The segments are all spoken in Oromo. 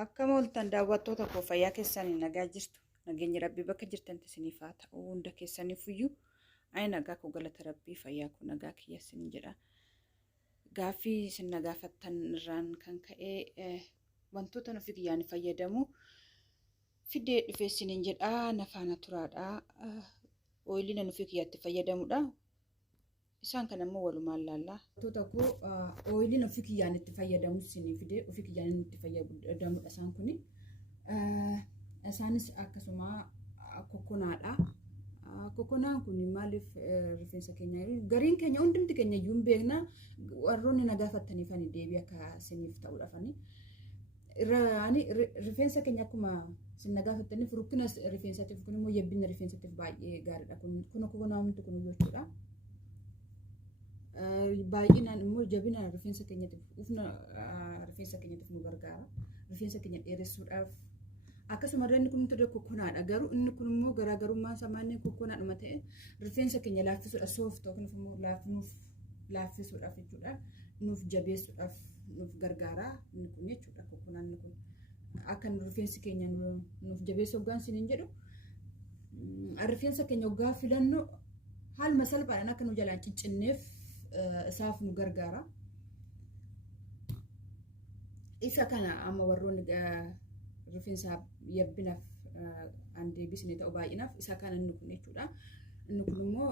Akka mooltan daawwattoota koo fayyaa keessanii nagaa jirtu. Nageenyi Rabbii bakka jirtanitti isiniif haa ta'u hunda keessaniifiyyuu ani nagaa koo galata Rabbii fayyaa koo nagaa kiyya isin jedha. Gaaffii isin na gaafattan irraan kan ka'e wantoota nufi kiyyaan fayyadamu fidee dhufee isiniin jedha na faana turaadha. Ooyilii nufi kiyyaatti fayyadamudha. Isaan kan ammoo walumaan laallaa. Wantoota koo ooyilii nufi kiyyaan itti fayyadamu isinii fidee ofii kiyyaan itti fayyadamudha isaan kuni. Isaanis akkasuma kokonaadha. Kokonaan kun maaliif rifeensa keenya gariin keenya hundumti keenya iyyuu hin beekna warroonni na gaafattaniif ani deebii akka isiniif ta'uudhaafani. Rifeensa keenya akkuma isin na gaafattaniif rukkina rifeensaatiif kun immoo yabbina rifeensaatiif baay'ee gaariidha. Kun kokonaamtu kun jechuudha. Baay'inaan immoo jabina rifeensa keenyaatiif ufna rifeensa keenyaatiif nu gargaara. Rifeensa keenya dheeressuudhaaf akkasuma inni kun ture kokonaadha. Garuu inni kun immoo garaagarummaan samaanii kokonaadhuma ta'e rifeensa keenya laaffisuudhaaf soofti yookiin immoo laaffisuudhaaf jechuudha. Nuuf jabeessuudhaaf nuuf gargaara inni kun jechuudha kokonaan inni kun. Akka rifeensi keenya nuuf jabeessu hoggaan isiniin jedhu rifeensa keenya hoggaa filannu haaluma salphaadhaan akka nu jalaan ciccinneef isaaf nu gargaara. Isa kana amma warroonni rifeensa yabbinaaf an deebisne ta'u baay'inaaf isa kana inni kun jechuudha. Inni kun immoo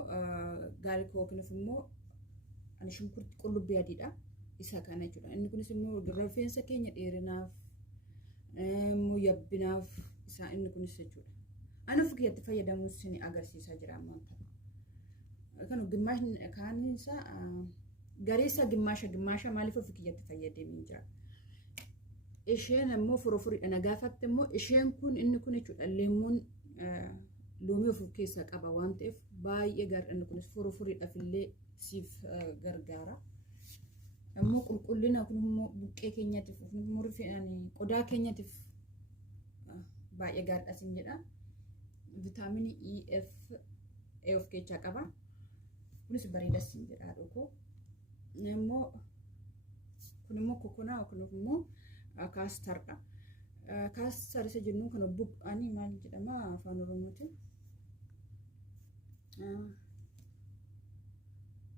gaarii yookiin immoo ani shunkurtii qullubbii adiidha. Isa kana jechuudha. Inni kunis immoo rifeensa keenya dheerinaaf immoo yabbinaaf isa inni kunis jechuudha. Ani of keessatti fayyadamu isin agarsiisaa jira amma. Kan gimmaashni kaanisa gareessa gimmaasha maaliif of keessatti fayyadamee jira. Isheen ammoo furfuridha na gaafatte immoo isheen kun inni kun jechuudha leemuun loomii of keessaa qaba waan ta'eef baay'ee gaariidha. Inni kunis furfuridhaaf illee siif gargaara. Ammoo qulqullina kun immoo buqqee keenyaatiif immoo qodaa keenyaatiif baay'ee gaariidha isin jedha. Vitaaminii E, F, A of keessaa qaba. Kunis bareeda isin jedha dhuguu. Immoo kun immoo kokonaa yookiin immoo kaastardha. Kaastar isa jennu kan buqqaanii maal jedhama afaan Oromootiin.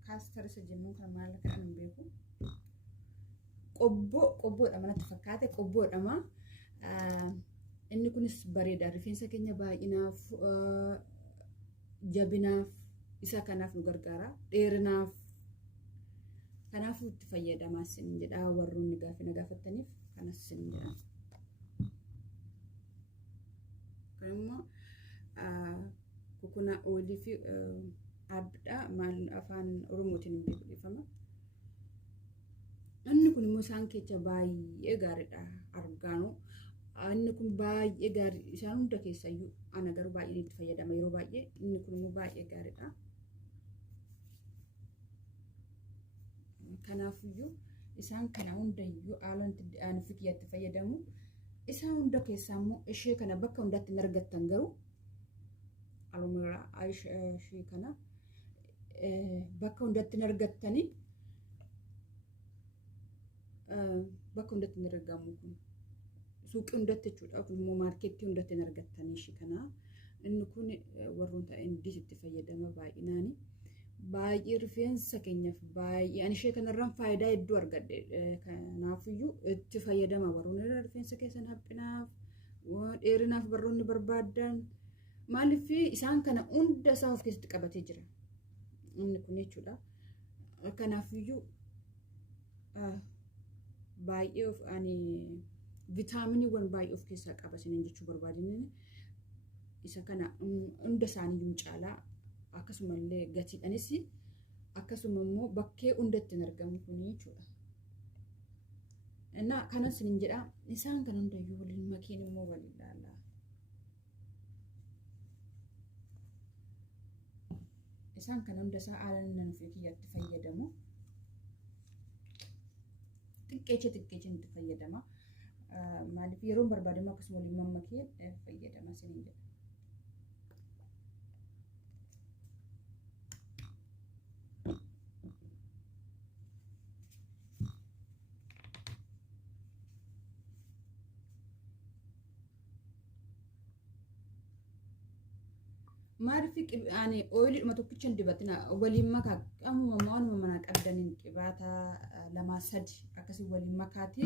Kaastar isa jennu kan maal akka hin beeku. Qobboodha manatti fakkaate qobboodhama. Inni kunis bareeda rifeensa keenya baay'inaaf jabinaaf isa kanaaf nu gargaara. Dheerinaaf kanaafuu itti fayyadamaa isin jedha warroonni na gaafattaniif kanas isin jedha. Kan immoo kokonaa oolii fi abidha maal afaan Oromootiin hin beekamne. Inni kun immoo isaan keessa baay'ee gaariidha argaanu. Inni kun baay'ee gaarii isaan hunda keessayyuu ana garuu baay'ee itti fayyadama yeroo baay'ee inni kun immoo baay'ee gaariidha. Kanaafiyyuu isaan kana hundayyuu haalonni ani fi kiyyatti fayyadamu. Isaan hunda keessaa immoo ishee kana bakka hundaatti hin argattan garuu alumira ishee kana bakka hundaatti hin argattanii bakka hundaatti hin argamu kun suuqii hundatti jechuudha kun immoo maarkeettii hundatti hin argattanii ishee kana inni kun warroota indiis itti fayyadama baay'inaani. Baay'ee rifeensa keenyaaf baay'ee ani ishee kanarraan faayidaa hedduu argadhe. Kanaafiyyuu itti fayyadama warroonni rifeensa keessan haphinaaf dheerinaaf warroonni barbaadan maaliif isaan kana hunda isaa of keessatti qabatee jira inni kun jechuudha. Kanaafiyyuu baay'ee of ani vitaaminiiwwan baay'ee of keessaa qaba isiniin jechuu barbaadini. Isa kana hunda isaaniiyyuu caalaa akkasumallee gatiidhanis akkasuma immoo bakkee hundatti hin argamu kun jechuudha. Innaa kanas hin jedha isaan kan hundayyuu waliin makiin immoo waliin laallaa. Isaan kan hunda isaa haalaan nan ofii kiyyatti fayyadamu. Xiqqeecha itti fayyadama. Maaliif yeroo barbaadamu akkasuma waliin mammakee fayyadama isin jedha. maaliif ani ooyilii dhuma tokkichaan dibatina waliin makaa qaamuma maanuma mana qabdaniin qibaata lama sadi akkasii waliin makaati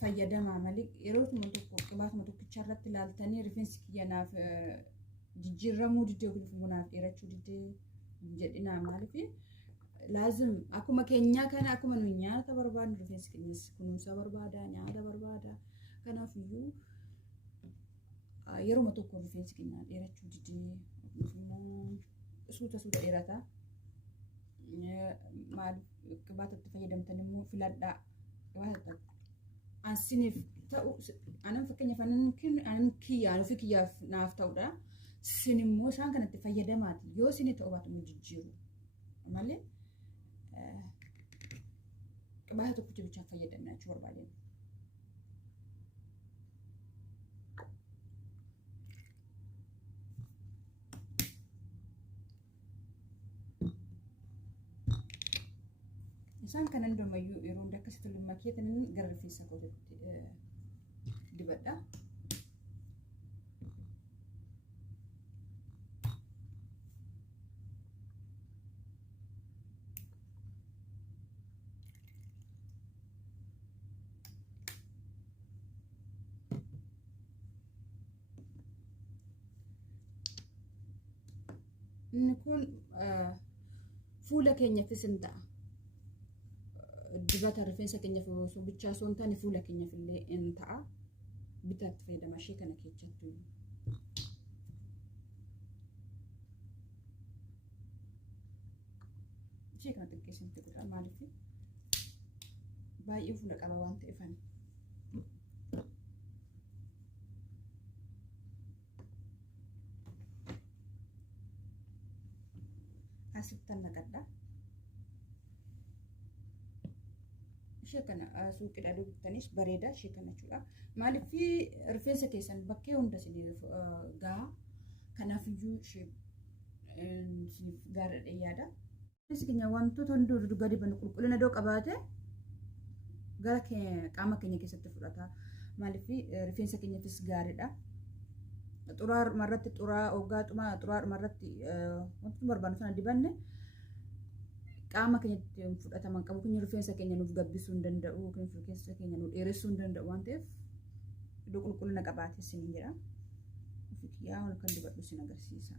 fayyadamaa malee yeroo tokko qibaatuma tokkicha irratti ilaaltanii rifeensi kiyyanaaf jijjiiramuu diddee yookiin munaaf dheerachuu diddee jedhinaa maaliif laazim akkuma keenyaa kana akkuma nu nyaata barbaadnu rifeensi keenyas kunuunsa barbaada nyaata barbaada kanaafiyyuu yeroo tokko rifeensi keenya dheerachuu diddee suuta dheerata maal qibaatatti fayyadamtan immoo filadhaa qibaata asiniif ta'u anan fakkeenyaaf anan kiyyaa fi kiyyaaf naaf ta'udha sin immoo isaan kanatti fayyadamaati yoo sini ta'u baatu jijjiiru malee qibaata tokkicha bicha fayyadamna jechuu barbaadeen isaan kanan domayyuu yeroo hunda akkasitti lummaa keetaniin gara rifeensa kootitti dibadha. Inni kun fuula keenyaafis hin ta'a. dibata rifeensa keenyaaf osoo bichaa osoo hin taane fuula keenyaaf illee hin ta'a. Bitaatti fayyadama ishee kana keessattuu. Ishee kana xiqqeessanii godha maaliif baay'ee fuula qaba waan ta'eefan. Asittan naqadha. Ishee kana suuqidhaa dubbitanis bareeda ishee kana jechuudha. Maaliif rifeensa keessan bakkee hunda isiniif gahaa kanaafiyyuu ishee isiniif gaariidha yaada. Rifeensi keenya wantoota hunduu gadi banu qulqullina doo qabaate gara qaama keenya keessatti fudhata. Maaliif rifeensa keenyaafis gaariidha. Xuraa marratti xuraa ogaa xuraa marratti wantoota barbaannu sana dibanne qaama keenyatti fudhataman qabu. Kun rifeensa keenya nuuf gabbisuu hin danda'u, kun rifeensa keenya nuuf dheeressuu hin danda'u waan ta'eef iddoo qulqullina qabaate isin jedha. Yaa wal kan dibadhu isin agarsiisa.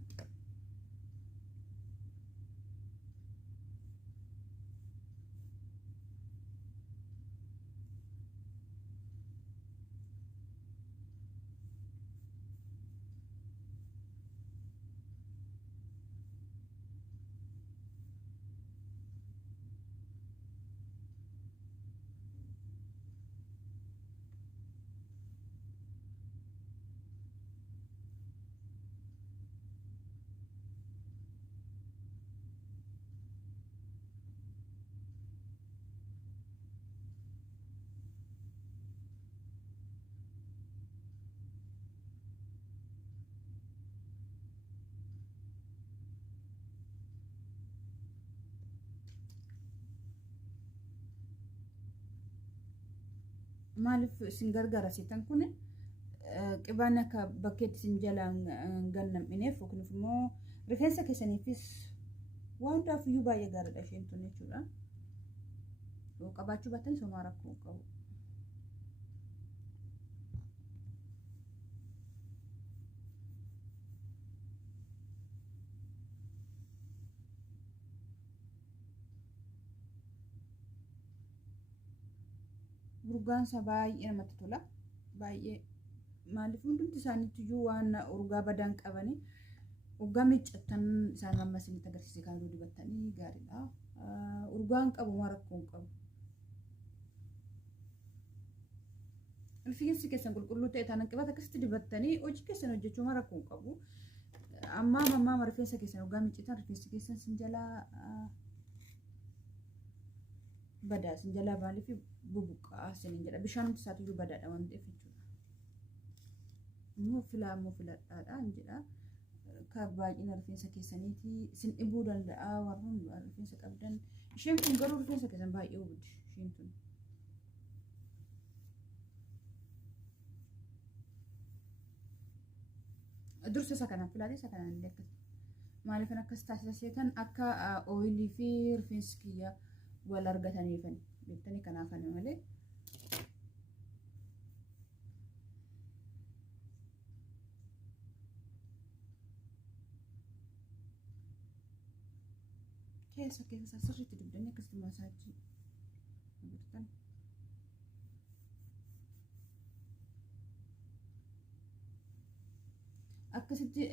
Maaliif isin gargaara seetan kun qibaan akka bakkeetti isin jalaan gannam'ineef yookiin immoo rifeensa keessaniifis waan hundaafiyyuu baay'ee gaariidha isheen tun jechuudha. Yoo qabaachuu baattan somaa rakkoo qabu. Urgaan isaa baay'ee namatti tola. Baay'ee maaliif hundumti isaaniitu waan urgaa badaan qabani. Urgaa miiccatan isaan amma isinitti agarsiise kan yoo dibattanii gaariidha. Urgaan qabu waan rakkoo qabu. Rifeensi keessan qulqulluu ta'e taanaan qibata akkasitti dibattanii hojii keessan hojjechuu waan rakkoo qabu. Amma rifeensa keessan urgaa miiccitan rifeensi keessan sin jalaa badaa sin jalaa maaliif bubuqqaa sinin jedha. Bishaan hundi isaatiyyuu badaadha waan ta'eef jechuudha. Immoo filadhaadha hin jedha. Kan baay'ina rifeensa keessaniiti sin dhibuu danda'a warroon rifeensa qabdan. Isheen kun garuu rifeensa keessan baay'ee hubdi isheen tun. dursa isa kana filaatee isa kana illee akkas maaliif akkas taasiseetan akka ooyilii fi rifeensi kiyya wal argataniifan beektanii kanaafan malee keessa sirriitti dibdanii akkasitti maasaajii agartan. Akkasitti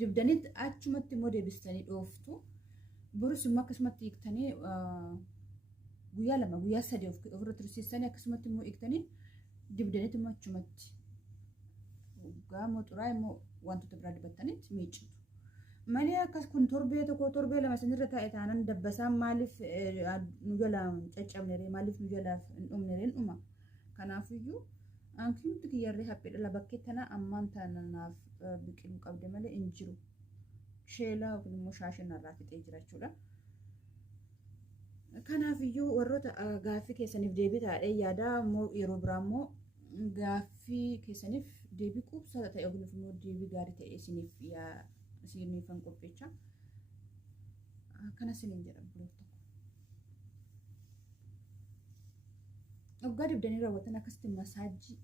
dibdanitti achumatti immoo deebistanii dhooftu. Boris immoo akkasumatti hiiktanii guyyaa 2 guyyaa 3 ofirra tursiistanii akkasumatti immoo hiiktanii dibdanitti immoo achumatti gaamoo xuraa immoo wantoota biraa dibattanitti miiccitu. Malee akkas kun torbee tokko torbee 2 sanirra taa'e taanan dabbasaan maaliif nu jalaa caccabnere maaliif nu jalaa hin dhumnere hin dhuma. Kanaafiyyuu ankiimti kiyyarree haphee dhala bakkee tana ammaan taanaaf biqiluu qabde malee hin jiru. Sheelaa yookiin immoo shaashinarraa fixee jira jechuudha. Kanaafiyyuu warroota gaaffii keessaniif deebii taa'ee yaada immoo yeroo biraa immoo gaaffii keessaniif deebii quubsaa ta'e yookiin immoo deebii gaarii ta'e isiniif kan qopheechaa. Kana isiniin jedha buloota. Waggaa dibdanii raawwatan akkasitti masaajii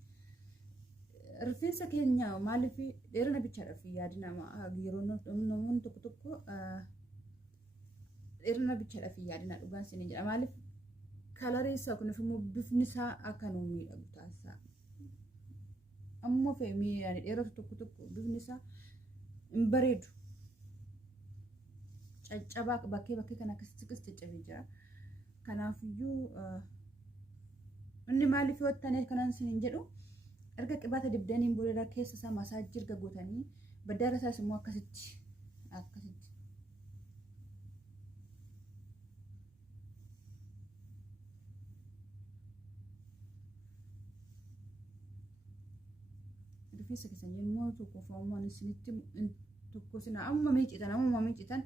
rifeensa keenya maaliif dheerina bichaadhaaf yaadina yeroo namoonni tokko dheerina bichaadhaaf yaadina dhugaan isiniin jedha maaliif kalarii isaa kun immoo bifni isaa akka nu miidhagu taasisaa. Ammoo fe'amee yaani dheeratu tokko bifni isaa hin bareedu. Caccabaa bakkee kan akkasitti caccabee jira. Kanaafiyyuu inni maaliif wattane kanan isiniin jedhu erga qibaata dibdaniin booda keessa isaa masaajii erga gootanii baddaara isaas immoo akkasitti rifeensa keessan yommuu tokko foomaan isinitti tokkosina amma miicitan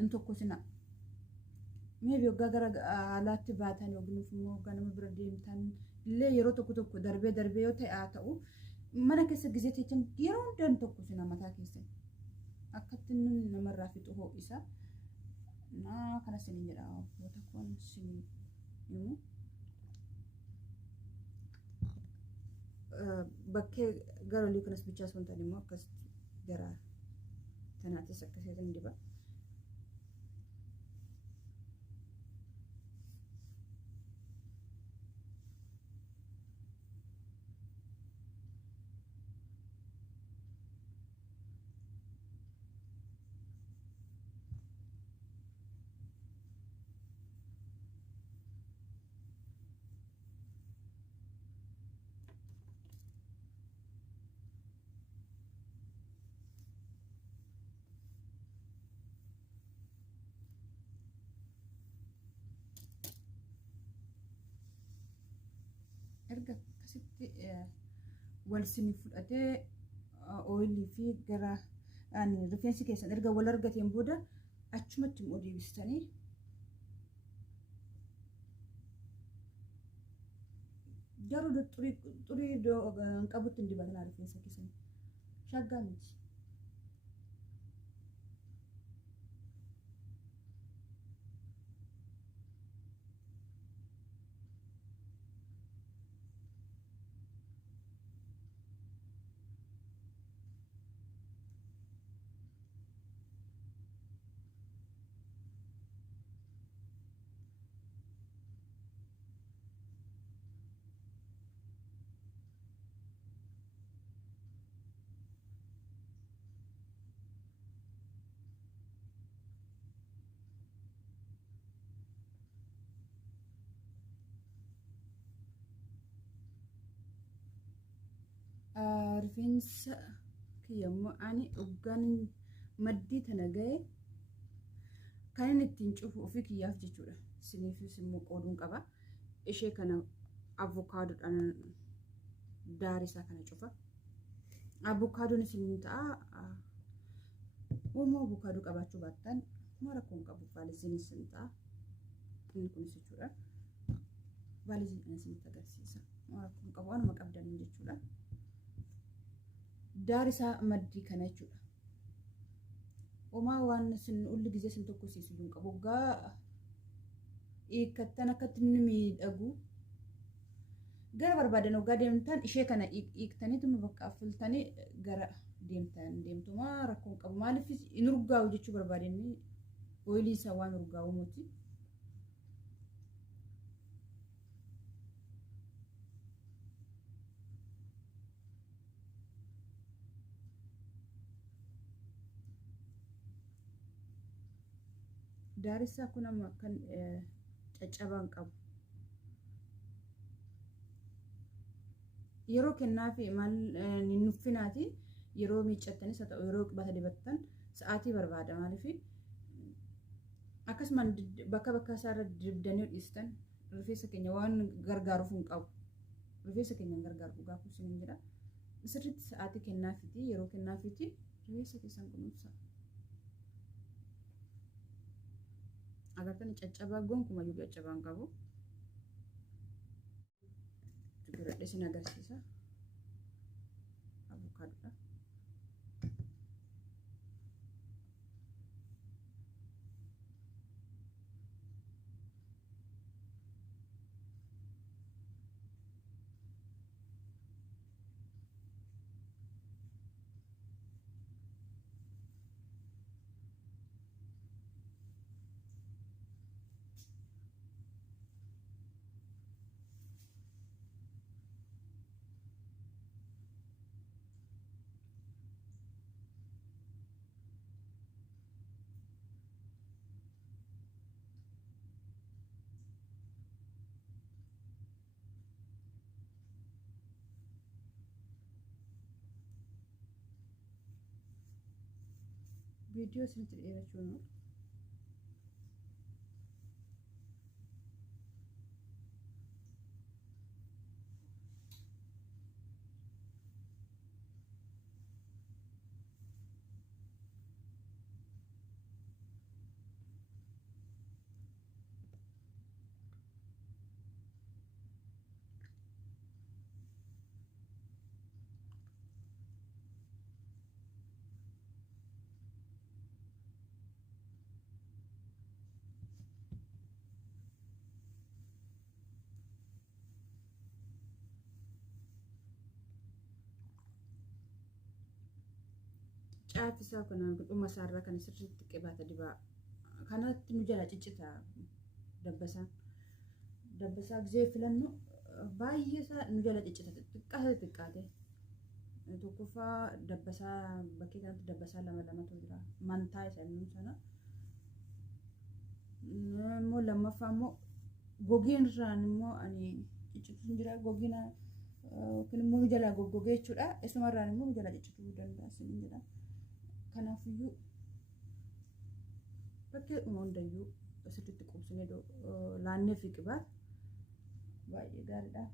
in tokkosina maybe waggaa gara alaatti baatan yookiin immoo ganama bira deemtan illee yeroo tokko darbee yoo ta'e haa ta'u mana keessa gisee teechan yeroo hundaan tokkosina mataa keessan akkatti namarraa fixu ho'isa naa kana isiniin jedha boota kun isiniin himu. Bakkee gara olii kanas bichaa osoo hin taane immoo akkasitti gara tanaattis akkasitti diba. Erga akkasitti wal sinii fudhatee ooyilii fi gara rifeensi keessan erga wal argateen booda achumatti immoo deebistanii garuu xurii qabutti hin dibatinaa rifeensa keessan shaggaa miti. Rifeensa kiyyammoo ani dhugaan maddii tana ga'e kan inni ittiin cufu ofii kiyyaaf jechuudha. Isiniifis immoo qooduun qaba. Ishee kana avokaadoodhaan daarisaa kana cufa. Avokaadoon isin ta'a. Uumoo avokaadoo qabaachuu baattan rakkoon qabu vaaliziin isin ta'a. Inni kunis jechuudha. Vaaliziin isinitti agarsiisa. Rakkoon qabu anuma qabdan jechuudha. daarisaa maddii kana jechuudha. Homaa waan sin ulli gisee sin tokkosiisu hin qabu. Waggaa hiikkattan akkatti inni miidhagu gara barbaadan waggaa deemtan ishee kana hiiktaniituma bakka affiltanii gara deemtumaa rakkoon qabu. Maaliif hin urgaa'u jechuu barbaadanii ooyilii isaa waan urgaa'u miti. Daarisaa kun amma kan caccabaan qabu. Yeroo kennaafi maal hin nuffinaati. Yeroo miiccattanis haa ta'u yeroo qubata dibattan sa'aatii barbaada. Maaliif akkasumaan bakka isaarra dibdanii dhiistan rifeensa keenya waan gargaaruuf hin qabu. Rifeensa keenya hin gargaaru dhugaa kuusin hin jira. Sirriitti sa'aatii kennaafiiti yeroo kennaafiiti rifeensa keessan kunuunsa. Agartanii caccabaa gonkumayyuu caccabaan qabu. Godhadhee isin agarsiisa. Avokaadoodha. Video isinitti dheerachuun caafisaa kana dhuma isaarraa kan sirriitti qibaata dibaa kanatti nu jala ciccita dabbasaa gisee filannu baay'ee isaa nu jala ciccita xiqqaate tokkoffaa dabbasaa bakkee kanatti dabbasaa lamatu jira mantaa isa inni sana immoo lammaffaa immoo gogiin irraan immoo ani ciccituun jira gogiina kun immoo nu jala goggogee jechuudha isumarraan immoo nu jala ciccituu danda'a isin jedha. Kanaafiyyuu bakkee hundayyuu sirriitti qubsinee laannee fi qibaata baay'ee gaariidha.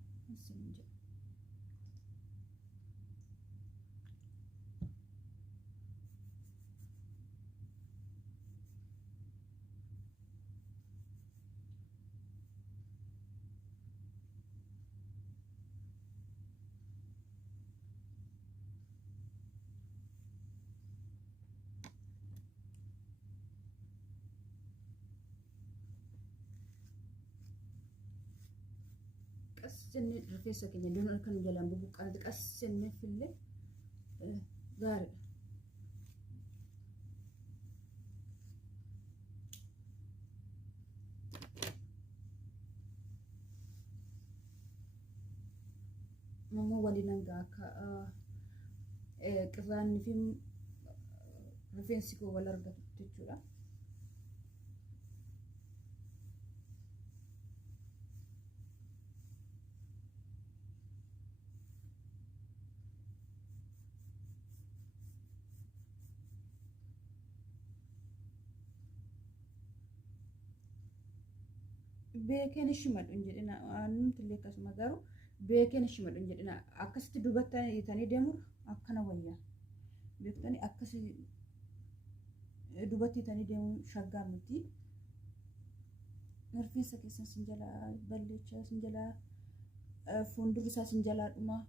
Qassinni rifeensa keenya iddoo kan jalaan bubuqqaanti qassinni fillee gaariidha. Immoo waliin hangaa akka qirraannii fi rifeensi koo wal argatu jechuudha. Beekeen shimadhu hin jedhina nuti illee akkasuma garuu beekeen shimadhu hin jedhina akkasitti dubattanii deemuu akkana wayyaa beektanii akkasi dubattanii deemuu shaggaa miti rifeensa keessan sin jala balleechaa sin jala fuuldurri isaa sin jalaa dhuma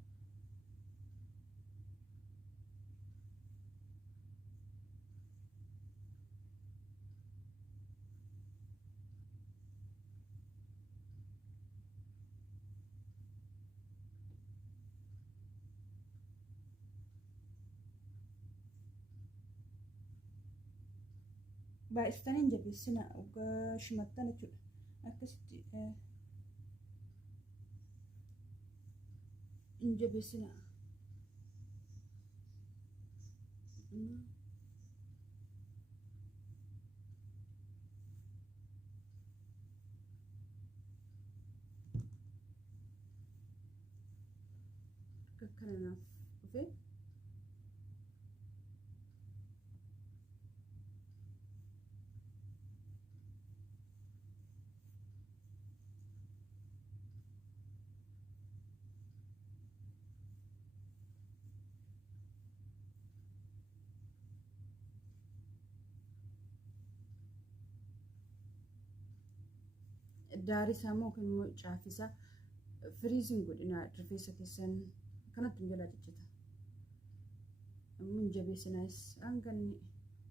baay'istanii hin jabeessina ugaa shimattan jechuudha akkasitti hin jabeessina kananaaf dhufee daarisaa moo kan immoo caafisa firiiziin godhina rifeensa keessan kanatti hin jalaa ciccita. Min jabeessinaas hanganni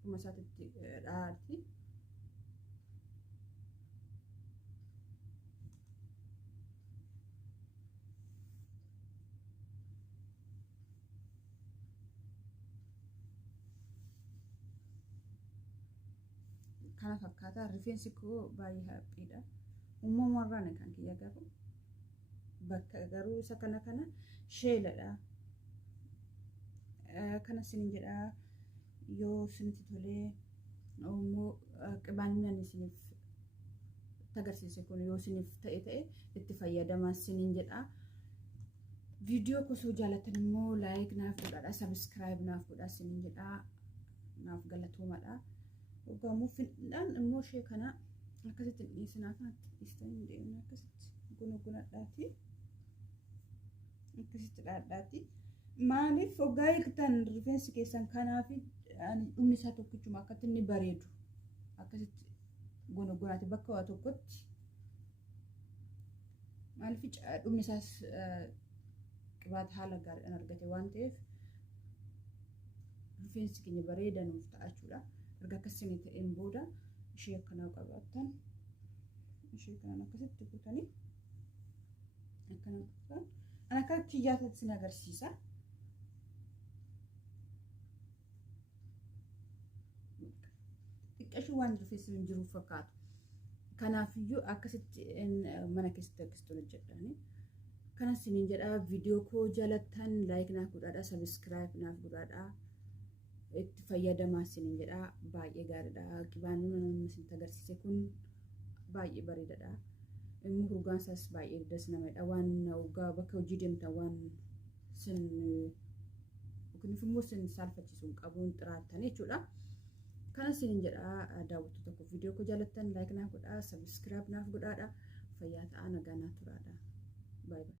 kuma isaatitti dhaati. Kana fakkaataa rifeensi koo baay'ee haphiidha. Uumamumarraan kan kiyya garuu bakka garuu isa kana sheeladha. Kana sinin jedha yoo siniti tolee immoo qibaannan isiniif agarsiise kun yoo siniif ta'e itti fayyadamaa sinin jedha. Viidiyoo kosoo jaalatan immoo laayik naaf godhaa, sabiskiraayib naaf godhaa sinin jedha. Naaf galatoomadha. Ogaamuu fidhaan immoo ishee kana akkasitti dhiisinaa kanatti dhiistanii deemna akkasitti gunagunadhaati. Akkasitti dhaadhaati. Maaliif ogaa eegtan rifeensi keessan kanaaf dhumni isaa tokkichuma akkatti inni bareedu akkasitti gunagunaati bakka waa tokkotti. Maaliif dhumni isaas qibaata haala gaariidhaan argate waan ta'eef rifeensi keenya bareeda nuuf ta'a jechuudha. Erga akkasii ta'een booda ishee akkanaa qabaatan ishee kanaan akkasitti kutanii akkana kutan akka kiyyaatatti sin agarsiisa. Xiqqashuu waan rifeensi hin jiru fakkaatu. Kanaafiyyuu akkasitti mana keessatti akkasitti hojjedhani. Kanas sinin jedha viidiyoo koo jaalattan laayik naaf godhaadha, sabiskiraayib naaf godhaadha. Itti fayyadamaa sinin jedha baay'ee gaariidha. Qibaan isin agarsiise kun baay'ee bareedaadha. Immoo urgaan isaas baay'ee das namadha. Waan ugaa bakka hojii deemtan waan sin kunis immoo sin saalfachiisuun qabuun xiraattan jechuudha. Kana sinin jedha daawwattoota tokko viidiyoo koo jaalattan laayik naaf godhaa, sabiskiraayib naaf godhaadha. Fayyaa ta'aa nagaa naaf turaadha. Baay'ee.